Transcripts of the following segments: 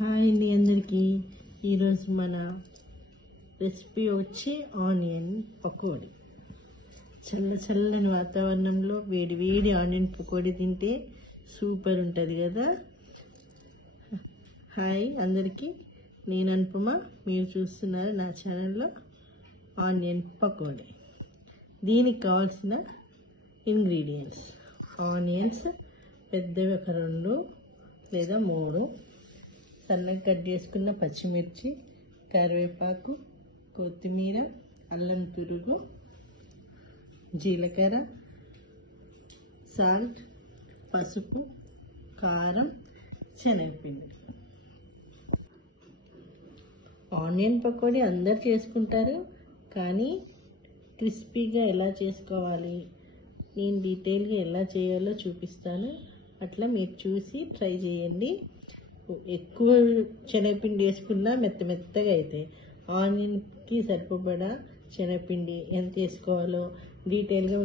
Hi అండి అందరికీ. ఈరోజు మన రెసిపీ వచ్చి ఆనియన్ పకోడీ. చల్లని వాతావరణంలో వేడి వేడి ఆనియన్ పకోడీ తింటే సూపర్ ఉంటుంది కదా. హాయ్ అందరికీ, నేను అనుపమ. మీరు చూస్తున్నారు నా ఛానల్లో ఆనియన్ పకోడీ. దీనికి కావాల్సిన ఇంగ్రీడియంట్స్: ఆనియన్స్ పెద్దవి ఒక 2 లేదా 3, సన్నగా కట్ చేసుకున్న పచ్చిమిర్చి, కరివేపాకు, కొత్తిమీర, అల్లం తురుగు, జీలకర్ర, సాల్ట్, పసుపు, కారం, శనగపిండి. ఆనియన్ పకోడీ అందరు చేసుకుంటారు, కానీ క్రిస్పీగా ఎలా చేసుకోవాలి, నేను డీటెయిల్గా ఎలా చేయాలో చూపిస్తాను. అట్లా మీరు చూసి ట్రై చేయండి. ఎక్కువ శనగపిండి వేసుకున్నా మెత్తగా అవుతాయి. ఆనియన్కి సరిపడా శనగపిండి ఎంత వేసుకోవాలో డీటెయిల్గా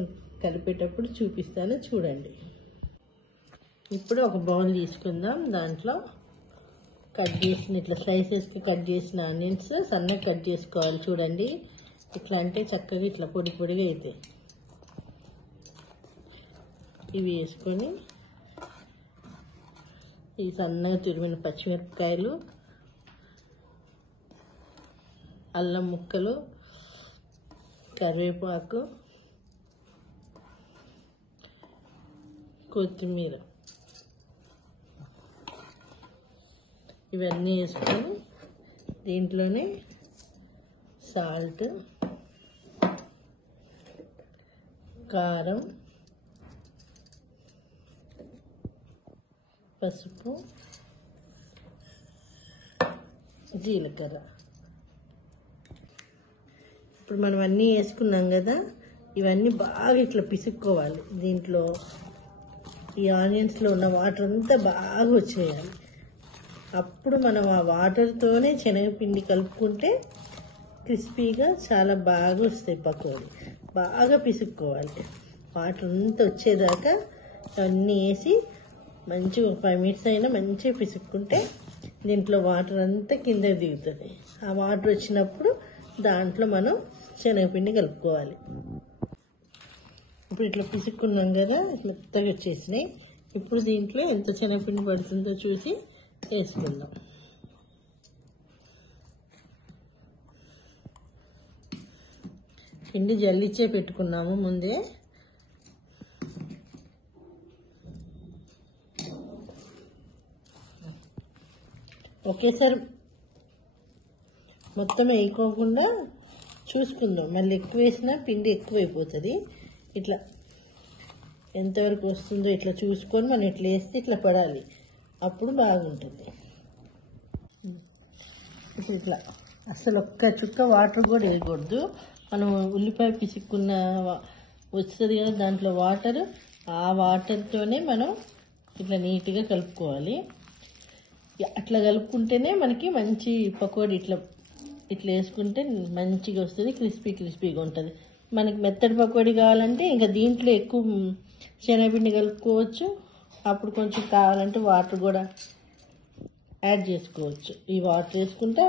కలిపేటప్పుడు చూపిస్తాను, చూడండి. ఇప్పుడు ఒక బౌల్ తీసుకుందాం. దాంట్లో కట్ చేసిన ఇట్లా స్లైసెస్కి కట్ చేసిన ఆనియన్స్ సన్నగా కట్ చేసుకోవాలి. చూడండి, ఇట్లా అంటే చక్కగా ఇట్లా పొడిగా అవుతాయి. ఇవి వేసుకొని ఈ సన్నగా తురిమిన పచ్చిమిరపకాయలు, అల్లం ముక్కలు, కరివేపాకు, కొత్తిమీర ఇవన్నీ వేసుకొని దీంట్లోనే సాల్ట్, కారం, పసుపు, జీలకర్ర. ఇప్పుడు మనం అన్నీ వేసుకున్నాం కదా, ఇవన్నీ బాగా ఇట్లా పిసుక్కోవాలి. దీంట్లో ఈ ఆనియన్స్లో ఉన్న వాటర్ అంతా బాగా వచ్చేయాలి. అప్పుడు మనం ఆ వాటర్తోనే శనగపిండి కలుపుకుంటే క్రిస్పీగా చాలా బాగా వస్తాయి పకోడీ. బాగా పిసుక్కోవాలి. వాటర్ అంతా వచ్చేదాకా అన్నీ వేసి మంచిగా 5 minutes అయినా మంచిగా పిసుక్కుంటే దీంట్లో వాటర్ అంతా కింద దిగుతుంది. ఆ వాటర్ వచ్చినప్పుడు దాంట్లో మనం శనగపిండి కలుపుకోవాలి. ఇప్పుడు ఇట్లా పిసుక్కున్నాం కదా, మెత్తగా వచ్చేసినాయి. ఇప్పుడు దీంట్లో ఎంత శనగపిండి పడుతుందో చూసి వేసుకుందాం. పిండి జల్లిచ్చే పెట్టుకున్నాము ముందే. ఒకేసారి మొత్తం వేయకోకుండా చూసుకుందాం. మళ్ళీ ఎక్కువ వేసినా పిండి ఎక్కువైపోతుంది. ఇట్లా ఎంతవరకు వస్తుందో ఇట్లా చూసుకొని మనం ఇట్లా వేస్తే ఇట్లా పడాలి, అప్పుడు బాగుంటుంది. ఇప్పుడు ఇట్లా అసలు ఒక్క చుక్క వాటర్ కూడా వేయకూడదు. మనం ఉల్లిపాయ పిసుక్కున్న వస్తుంది కదా దాంట్లో వాటర్, ఆ వాటర్తోనే మనం ఇట్లా నీట్గా కలుపుకోవాలి. అట్లా కలుపుకుంటేనే మనకి మంచి పకోడీ ఇట్లా వేసుకుంటే మంచిగా వస్తుంది, క్రిస్పీగా ఉంటుంది. మనకి మెత్తడి పకోడీ కావాలంటే ఇంకా దీంట్లో ఎక్కువ శనగపిండి కలుపుకోవచ్చు. అప్పుడు కొంచెం కావాలంటే వాటర్ కూడా యాడ్ చేసుకోవచ్చు. ఈ వాటర్ వేసుకుంటే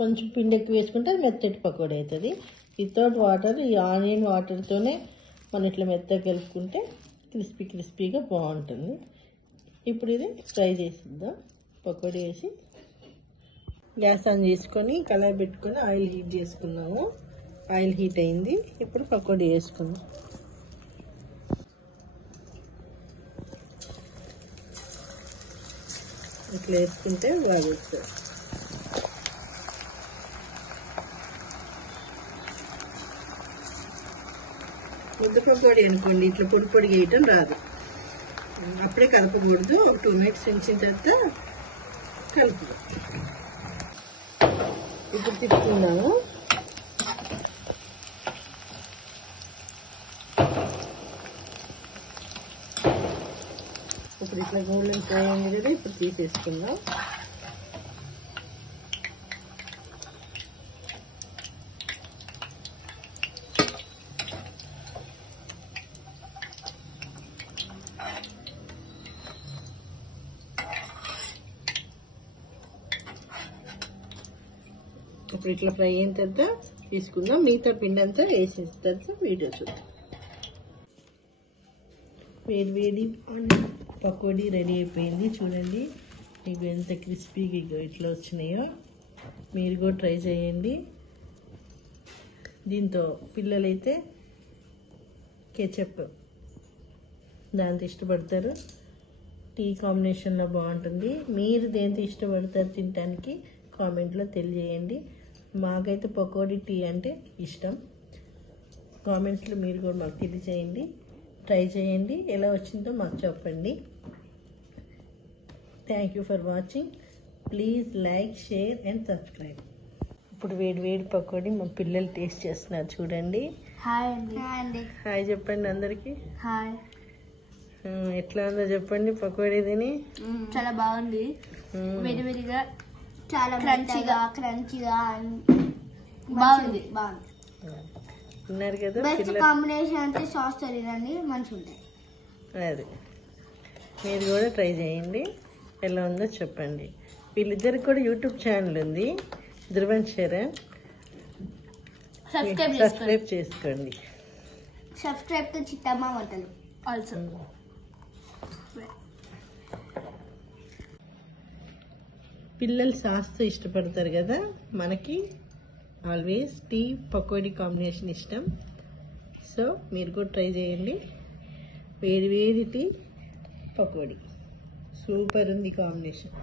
కొంచెం పిండి ఎక్కువ వేసుకుంటే మెత్తటి పకోడీ అవుతుంది. వితౌట్ వాటర్, ఈ ఆనియన్ వాటర్తోనే మనం ఇట్లా మెత్తగా కలుపుకుంటే క్రిస్పీగా బాగుంటుంది. ఇప్పుడు ఇది ఫ్రై చేసిద్దాం. పకోడీ వేసి గ్యాస్ ఆన్ చేసుకొని కళాయి పెట్టుకొని ఆయిల్ హీట్ చేసుకున్నాము. ఆయిల్ హీట్ అయింది. ఇప్పుడు పకోడీ వేసుకుందాం. ఇట్లా వేసుకుంటే బాగా వస్తుంది. ముద్ద పకోడీ అనుకోండి, ఇట్లా పొడి వేయటం రాదు. అప్పుడే కలపకూడదు. ఒక 2 minutes ఉంచిన తర్వాత కలుపు. ఇప్పుడు తిప్పుకుందాము. ఇప్పుడు ఇట్లా గోల్డెన్ ఫ్రై అయింది కదా, ఇప్పుడు తీసేసుకుందాం. ఇప్పుడు ఇట్లా ఫ్రై అయిన తర్వాత తీసుకుందాం. మిగతా పిండి అంతా వేసేసిన తర్వాత వీడియో చూద్దాం. వేడి పకోడీ రెడీ అయిపోయింది. చూడండి మీకు ఎంత క్రిస్పీగా ఇట్లా వచ్చినాయో. మీరు కూడా ట్రై చేయండి. దీంతో పిల్లలైతే కెచప్ దాంతో ఇష్టపడతారు. టీ కాంబినేషన్లో బాగుంటుంది. మీరు దేంతో ఇష్టపడతారు తినడానికి కామెంట్లో తెలియజేయండి. మాకైతే పకోడీ టీ అంటే ఇష్టం. కామెంట్స్లో మీరు కూడా మాకు తెలియజేయండి. ట్రై చేయండి. ఎలా వచ్చిందో మాకు చెప్పండి. Thank you for watching. Please like, share and subscribe. ఇప్పుడు వేడి పకోడీ మా పిల్లలు టేస్ట్ చేస్తున్నారు. చూడండి. హాయ్ అండి. హాయ్ చెప్పండి అందరికి. హాయ్. ఎట్లా ఉందో చెప్పండి పకోడీ తిని. చాలా బాగుంది. వేడిగా చాలా క్రంచిగా బాగుంది. ఉన్నారు కదా బెస్ట్ కాంబినేషన్ అంటే సాస్ తినండి, మంచిగా ఉంటాయి. అది మీరు కూడా ట్రై చేయండి. ఎలా ఉందో చెప్పండి. వీళ్ళిద్దరికి కూడా యూట్యూబ్ ఛానల్ ఉంది, ధ్రువన్ శరణ్. సబ్స్క్రైబ్ చేసుకోండి. సబ్స్క్రైబ్ టు చిట్టమ్మ వంటలు ఆల్సో. పిల్లలు సాస్తో ఇష్టపడతారు కదా. మనకి ఆల్వేస్ టీ పకోడీ కాంబినేషన్ ఇష్టం. సో మీరు కూడా ట్రై చేయండి. వేడి టీ పకోడీ సూపర్ ఉంది కాంబినేషన్.